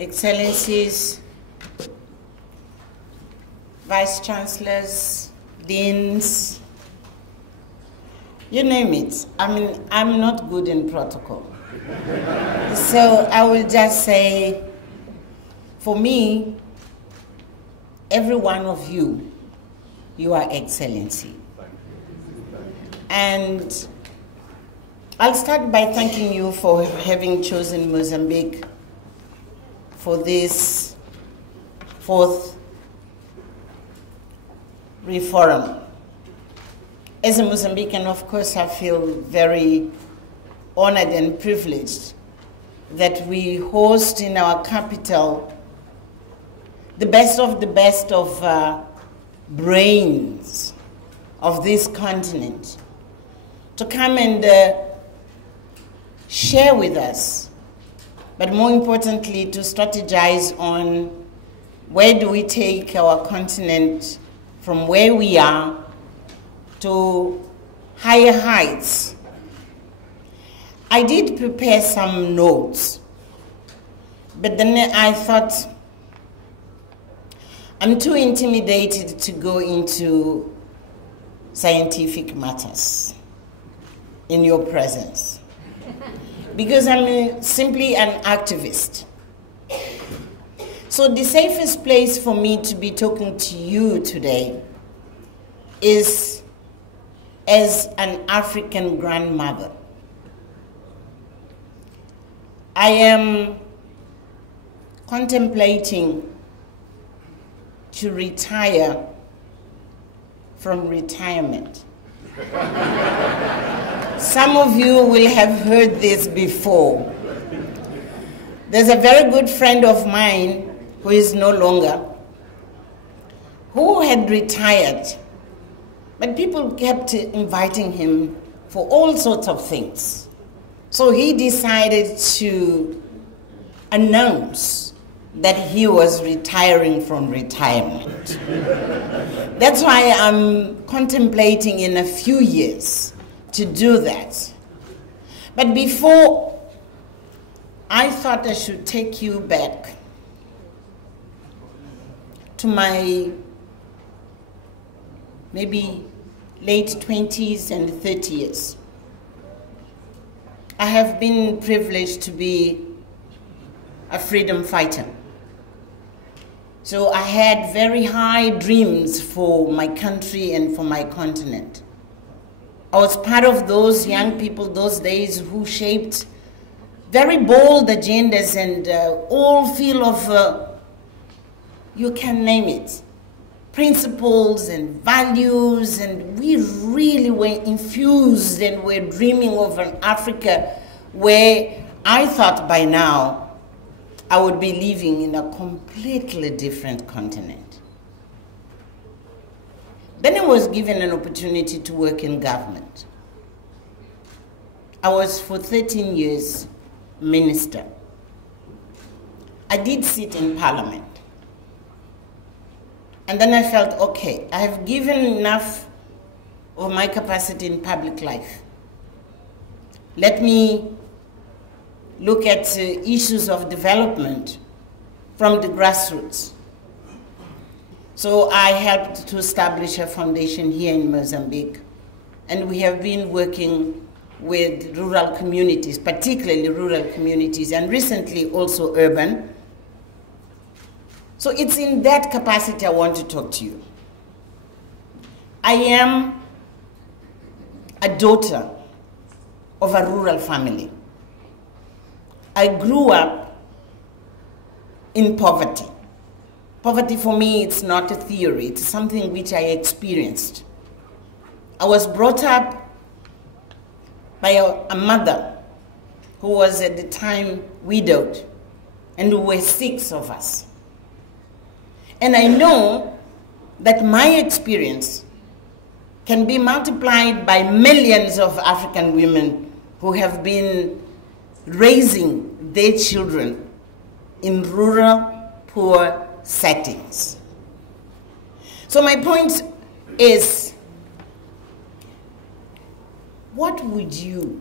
Excellencies, Vice Chancellors, Deans, you name it. I mean, I'm not good in protocol. So I will just say, for me, every one of you, you are Excellency. And I'll start by thanking you for having chosen Mozambique for this 4th RUFORUM. As a Mozambican, of course, I feel very honored and privileged that we host in our capital the best of brains of this continent to come and share with us, but more importantly, to strategize on where do we take our continent from where we are to higher heights. I did prepare some notes, but then I thought I'm too intimidated to go into scientific matters in your presence because I'm simply an activist. So the safest place for me to be talking to you today is as an African grandmother. I am contemplating to retire from retirement. Some of you will have heard this before. There's a very good friend of mine who is no longer, who had retired, but people kept inviting him for all sorts of things. So he decided to announce that he was retiring from retirement. That's why I'm contemplating in a few years to do that. But before, I thought I should take you back to my maybe late 20s and 30s. I have been privileged to be a freedom fighter. So I had very high dreams for my country and for my continent. I was part of those young people those days who shaped very bold agendas and all feel of, you can name it, principles and values, and we really were infused and were dreaming of an Africa where I thought by now I would be living in a completely different continent. Then I was given an opportunity to work in government. I was for 13 years minister. I did sit in parliament. And then I felt, okay, I have given enough of my capacity in public life. Let me look at issues of development from the grassroots. So I helped to establish a foundation here in Mozambique, and we have been working with rural communities, particularly rural communities, and recently also urban. So it's in that capacity I want to talk to you. I am a daughter of a rural family. I grew up in poverty. Poverty for me, it's not a theory, it's something which I experienced. I was brought up by a mother who was at the time widowed, and there were 6 of us. And I know that my experience can be multiplied by millions of African women who have been raising their children in rural, poor settings. So my point is, what would you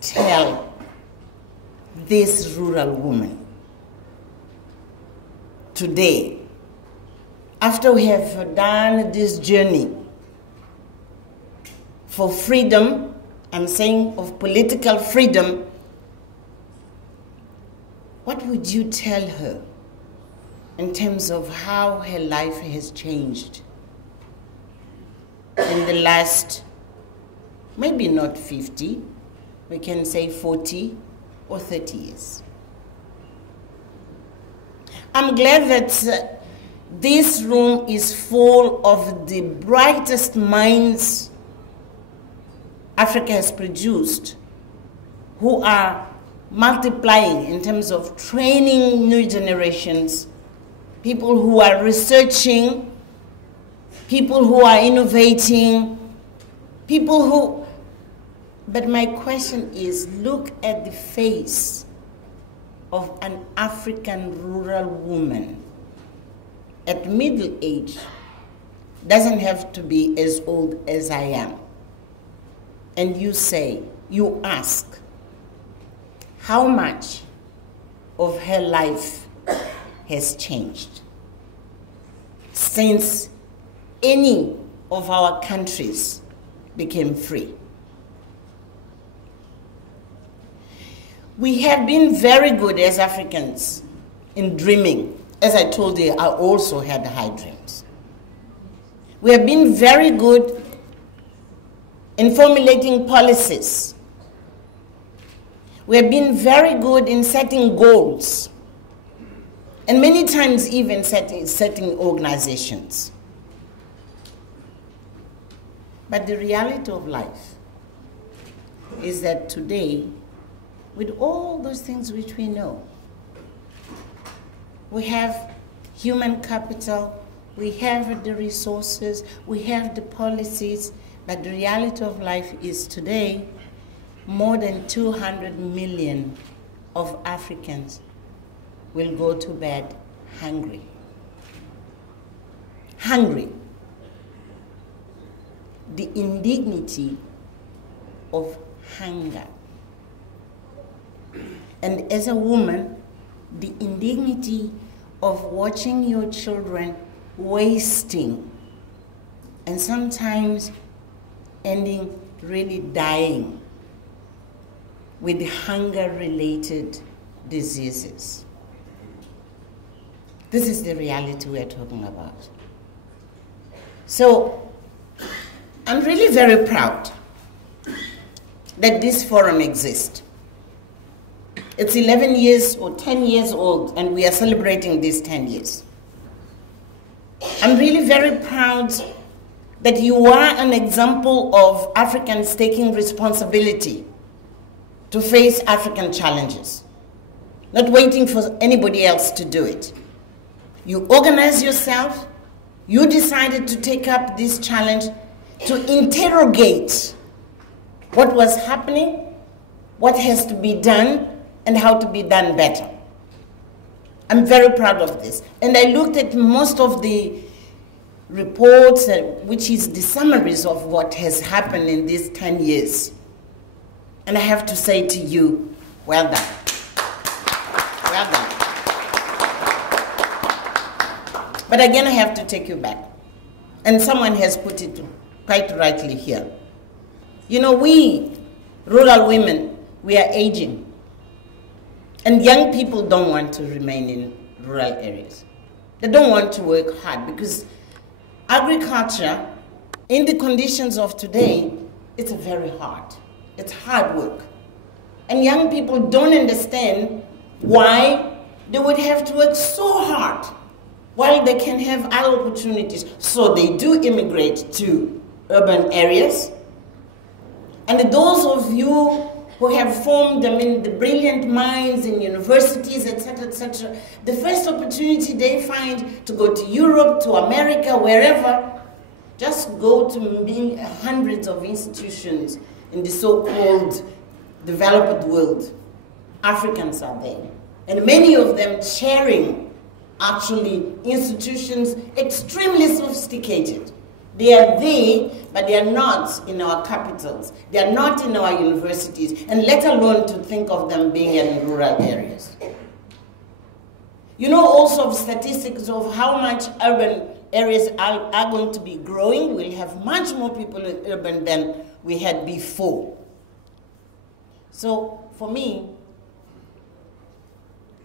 tell this rural woman today, after we have done this journey for freedom, I'm saying of political freedom, what would you tell her in terms of how her life has changed in the last, maybe not 50, we can say 40 or 30 years? I'm glad that this room is full of the brightest minds Africa has produced, who are multiplying in terms of training new generations, people who are researching, people who are innovating, people who... But my question is, look at the face of an African rural woman at middle age, doesn't have to be as old as I am. And you say, you ask, how much of her life has changed since any of our countries became free? We have been very good as Africans in dreaming. As I told you, I also had high dreams. We have been very good in formulating policies. We have been very good in setting goals, and many times even setting organizations. But the reality of life is that today, with all those things which we know, we have human capital, we have the resources, we have the policies, but the reality of life is today, more than 200 million of Africans will go to bed hungry. Hungry. The indignity of hunger. And as a woman, the indignity of watching your children wasting and sometimes ending really dying with hunger-related diseases. This is the reality we're talking about. So I'm really very proud that this forum exists. It's 11 years or 10 years old, and we are celebrating these 10 years. I'm really very proud that you are an example of Africans taking responsibility to face African challenges, not waiting for anybody else to do it. You organize yourself, you decided to take up this challenge to interrogate what was happening, what has to be done, and how to be done better. I'm very proud of this. And I looked at most of the reports, which is the summaries of what has happened in these 10 years. And I have to say to you, well done. Well done. But again, I have to take you back. And someone has put it quite rightly here. You know, we, rural women, we are aging. And young people don't want to remain in rural areas. They don't want to work hard because agriculture, in the conditions of today, it's very hard. It's hard work. And young people don't understand why they would have to work so hard while they can have other opportunities. So they do immigrate to urban areas. And those of you who have formed, the brilliant minds in universities, etc., the first opportunity they find to go to Europe, to America, wherever, just go to hundreds of institutions in the so-called developed world. Africans are there. And many of them chairing, actually, institutions extremely sophisticated. They are there, but they are not in our capitals. They are not in our universities, and let alone to think of them being in rural areas. You know also of statistics of how much urban areas are going to be growing. We'll have much more people in urban than we had before. So for me,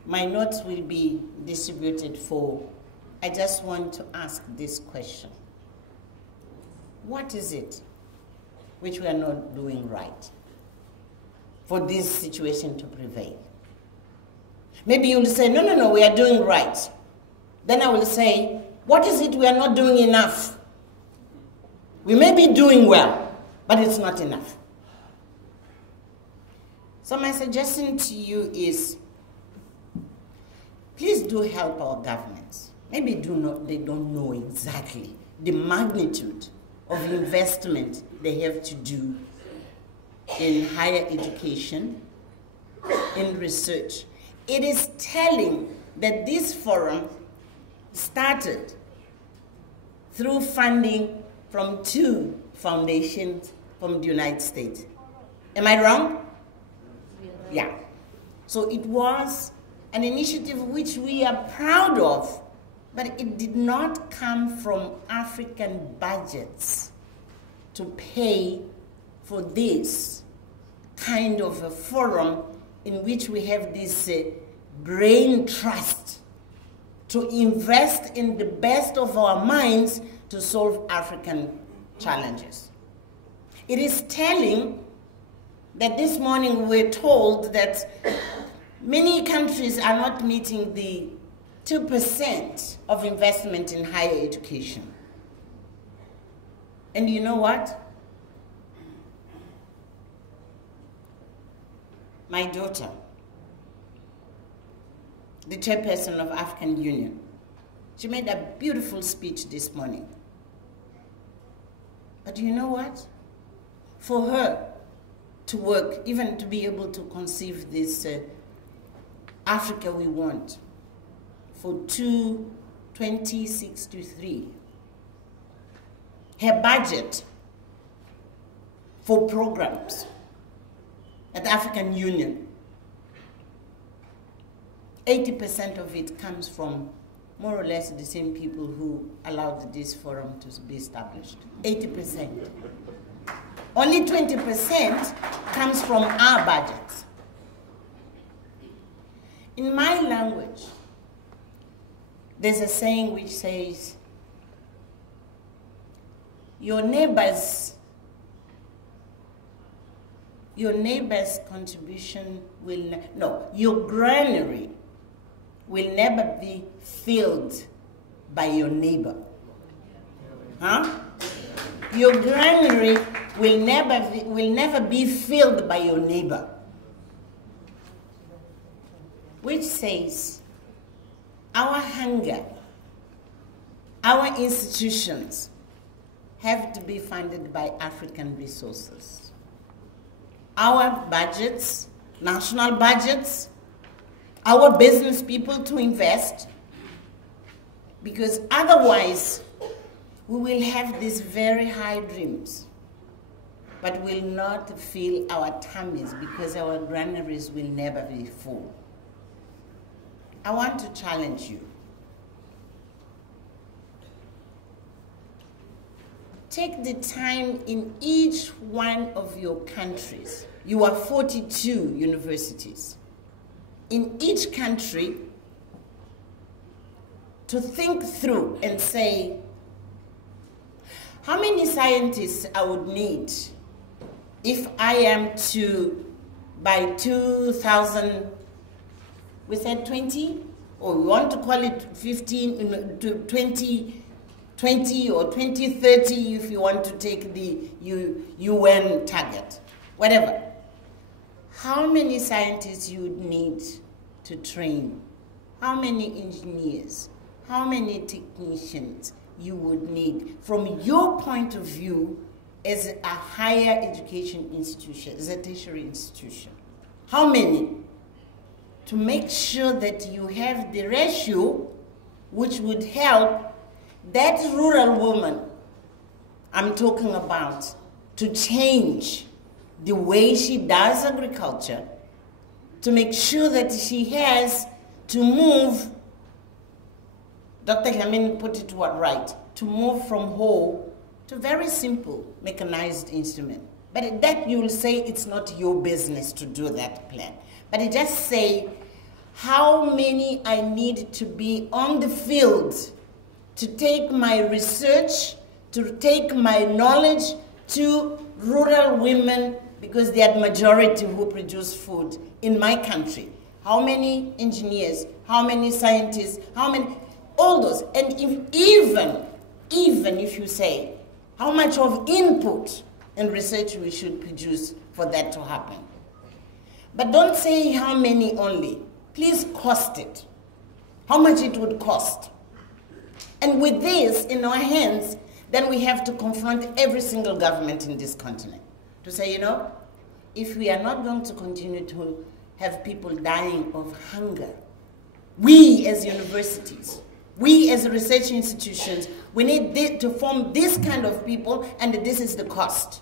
my notes will be distributed for, I just want to ask this question. What is it which we are not doing right for this situation to prevail? Maybe you'll say, no, we are doing right. Then I will say, what is it we are not doing enough? We may be doing well, but it's not enough. So my suggestion to you is, please do help our governments. Maybe they don't know exactly the magnitude of investment they have to do in higher education, in research. It is telling that this forum started through funding from 2 foundations from the United States. Am I wrong? Yeah. So it was an initiative which we are proud of, but it did not come from African budgets to pay for this kind of a forum in which we have this brain trust to invest in the best of our minds to solve African challenges. It is telling that this morning we're told that many countries are not meeting the 2% of investment in higher education. And you know what? My daughter, the chairperson of African Union, she made a beautiful speech this morning. But you know what? For her to work, even to be able to conceive this Africa we want for 2063, her budget for programs at the African Union, 80% of it comes from more or less the same people who allowed this forum to be established. 80%. Only 20% comes from our budgets. In my language, there's a saying which says, your neighbor's contribution will, your granary will never be filled by your neighbor. Huh? Your granary will never be filled by your neighbor. Which says, our hunger, our institutions have to be funded by African resources. Our budgets, national budgets, our business people to invest, because otherwise we will have these very high dreams, but will not fill our tummies because our granaries will never be full. I want to challenge you. Take the time in each one of your countries. You are 42 universities. In each country, to think through and say, how many scientists I would need if I am to, by 2000, we said 20? Or we want to call it 15, to 2020 or 2030 if you want to take the UN target, whatever. How many scientists you would need to train? How many engineers? How many technicians you would need from your point of view as a higher education institution, as a tertiary institution? How many? To make sure that you have the ratio which would help that rural woman I'm talking about to change the way she does agriculture, to make sure that she has to move, Dr. Yamin put it right, to move from hoe to very simple mechanized instrument. But that you will say it's not your business to do that plan. But it just say how many I need to be on the field to take my research, to take my knowledge to rural women, because they are the majority who produce food in my country. How many engineers, how many scientists, how many, all those. And even if you say how much of input and research we should produce for that to happen. But don't say how many only. Please cost it. How much it would cost. And with this in our hands, then we have to confront every single government in this continent to say, you know, if we are not going to continue to have people dying of hunger, we as universities, we as research institutions, we need to form this kind of people, and this is the cost.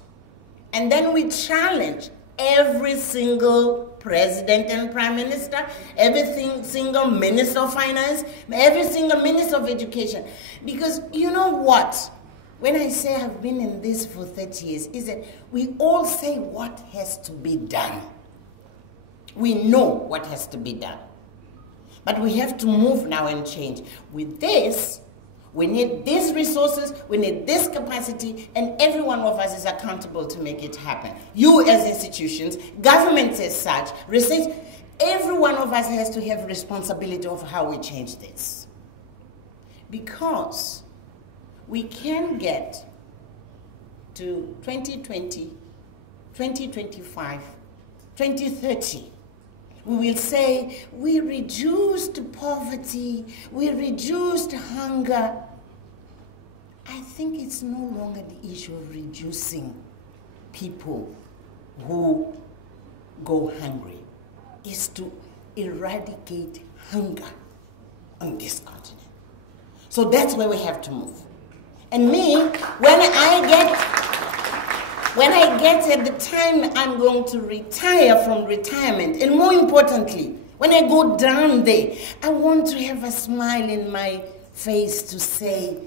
And then we challenge every single president and prime minister, every single minister of finance, every single minister of education. Because you know what? When I say I've been in this for 30 years, is that we all say what has to be done. We know what has to be done. But we have to move now and change. With this, we need these resources, we need this capacity, and every one of us is accountable to make it happen. You as institutions, governments as such, research, every one of us has to have responsibility of how we change this. Because we can get to 2020, 2025, 2030. We will say, we reduced poverty, we reduced hunger. I think it's no longer the issue of reducing people who go hungry. It's to eradicate hunger on this continent. So that's where we have to move. And me, when I get at the time I'm going to retire from retirement, and more importantly, when I go down there, I want to have a smile in my face to say,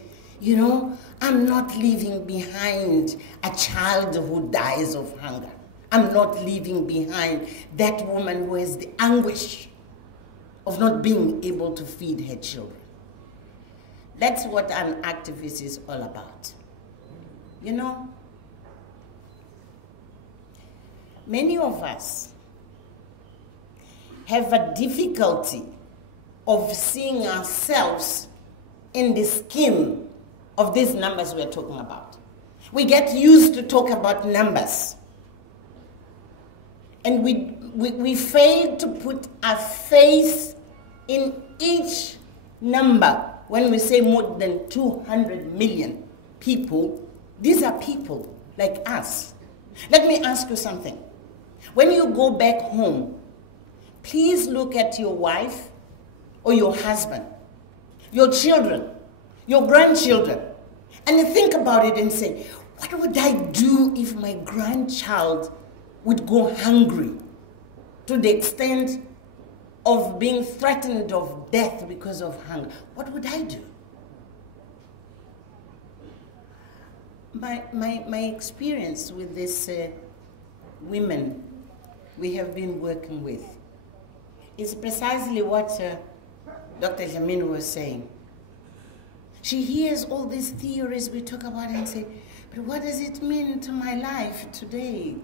you know, I'm not leaving behind a child who dies of hunger. I'm not leaving behind that woman who has the anguish of not being able to feed her children. That's what an activist is all about. You know, many of us have a difficulty of seeing ourselves in the skin of these numbers we're talking about. We get used to talk about numbers. And we fail to put a face in each number. When we say more than 200 million people, these are people like us. Let me ask you something. When you go back home, please look at your wife or your husband, your children, your grandchildren, and think about it and say, what would I do if my grandchild would go hungry to the extent of being threatened of death because of hunger? What would I do? My experience with these women we have been working with is precisely what Dr. Jamin was saying. She hears all these theories we talk about and say, but what does it mean to my life today?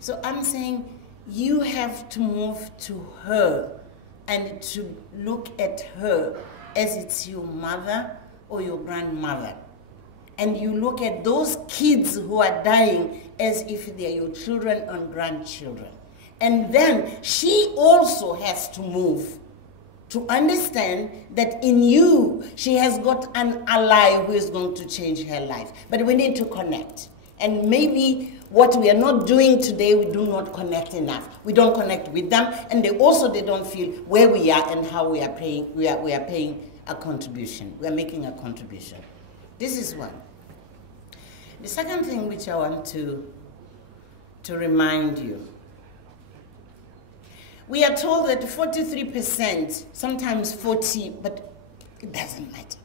So I'm saying you have to move to her and to look at her as it's your mother or your grandmother. And you look at those kids who are dying as if they're your children and grandchildren. And then she also has to move to understand that in you, she has got an ally who is going to change her life. But we need to connect. And maybe what we are not doing today, we do not connect enough. We don't connect with them, and they don't feel where we are and how we are paying. We are paying a contribution. We are making a contribution. This is one. The second thing which I want to remind you, we are told that 43%, sometimes 40, but it doesn't matter.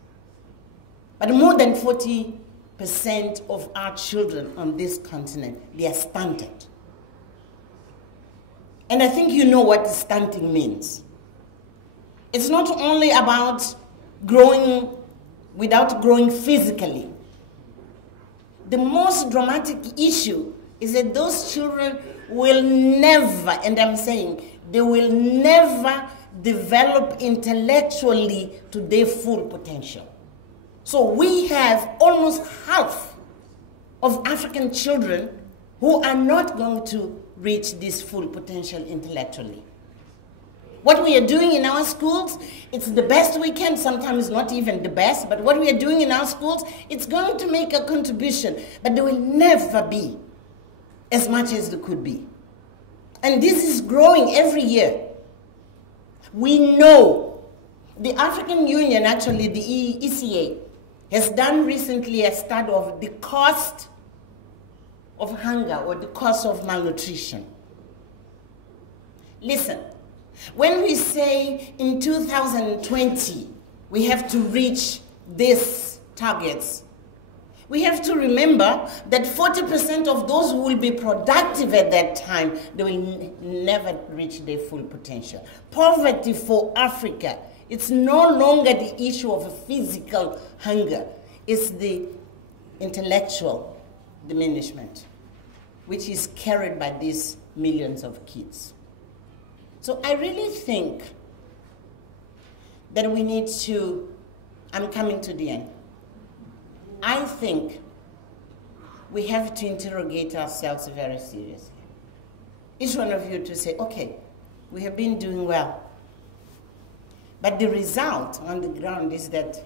But more than 40% of our children on this continent, they are stunted. And I think you know what stunting means. It's not only about growing without growing physically. The most dramatic issue is that those children will never, and I'm saying, they will never develop intellectually to their full potential. So we have almost half of African children who are not going to reach this full potential intellectually. What we are doing in our schools, it's the best we can, sometimes not even the best, but what we are doing in our schools, it's going to make a contribution, but there will never be as much as there could be. And this is growing every year. We know the African Union, actually the ECA, has done recently a study of the cost of hunger or the cost of malnutrition. Listen, when we say in 2020 we have to reach these targets, we have to remember that 40% of those who will be productive at that time, they will never reach their full potential. Poverty for Africa, it's no longer the issue of a physical hunger, it's the intellectual diminishment, which is carried by these millions of kids. So I really think that we need to, I'm coming to the end. I think we have to interrogate ourselves very seriously. Each one of you to say, okay, we have been doing well. But the result on the ground is that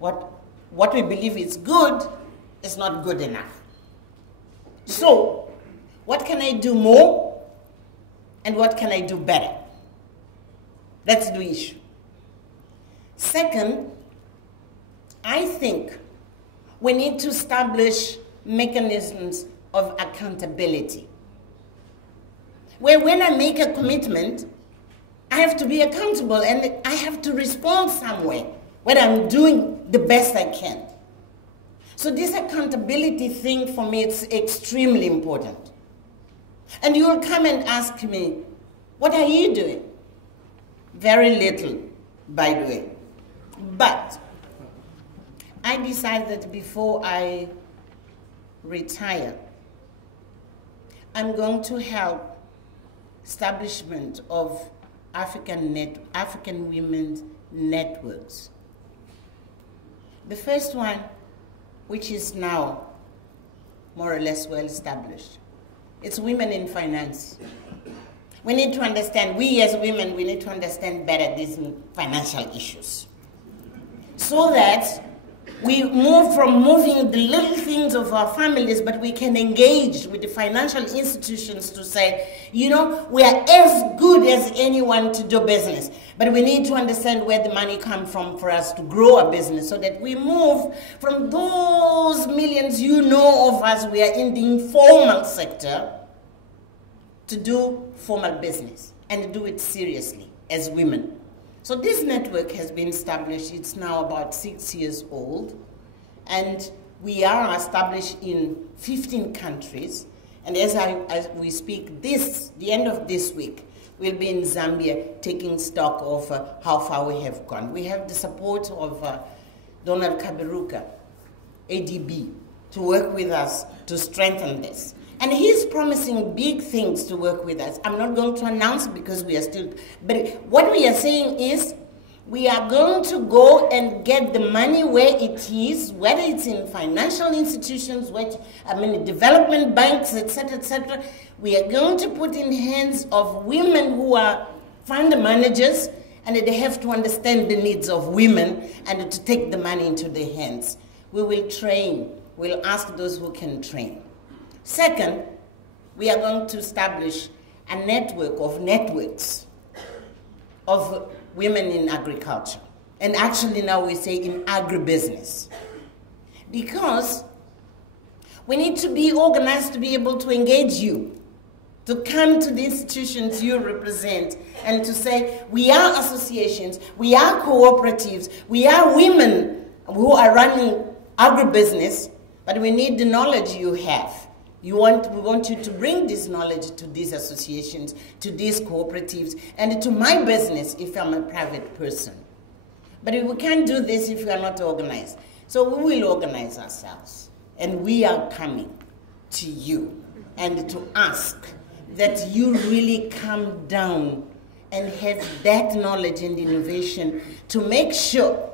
what we believe is good is not good enough. So, what can I do more? And what can I do better? That's the issue. Second, I think we need to establish mechanisms of accountability. Where when I make a commitment, I have to be accountable and I have to respond somewhere when I'm doing the best I can. So this accountability thing for me is extremely important. And you will come and ask me, what are you doing? Very little, by the way. But I decided that before I retire, I'm going to help establishment of African women's networks. The first one, which is now more or less well established, it's women in finance. We need to understand, we as women, we need to understand better these financial issues. So that we move from moving the little things of our families, but we can engage with the financial institutions to say, you know, we are as good as anyone to do business, but we need to understand where the money comes from for us to grow a business so that we move from those millions you know of us, we are in the informal sector, to do formal business and do it seriously as women. So this network has been established. It's now about 6 years old, and we are established in 15 countries. And as we speak, the end of this week, we'll be in Zambia taking stock of how far we have gone. We have the support of Donald Kaberuka, ADB, to work with us to strengthen this. And he's promising big things to work with us. I'm not going to announce because we are still, but what we are saying is we are going to go and get the money where it is, whether it's in financial institutions, development banks, etc., etc. We are going to put in hands of women who are fund managers, and they have to understand the needs of women and to take the money into their hands. We will train. We'll ask those who can train. Second, we are going to establish a network of networks of women in agriculture. And actually now we say in agribusiness. Because We need to be organized to be able to engage you, to come to the institutions you represent and to say, we are associations, we are cooperatives, we are women who are running agribusiness, but we need the knowledge you have. We want you to bring this knowledge to these associations, to these cooperatives, and to my business if I'm a private person. But we can't do this if we are not organized. So we will organize ourselves, and we are coming to you and to ask that you really come down and have that knowledge and innovation to make sure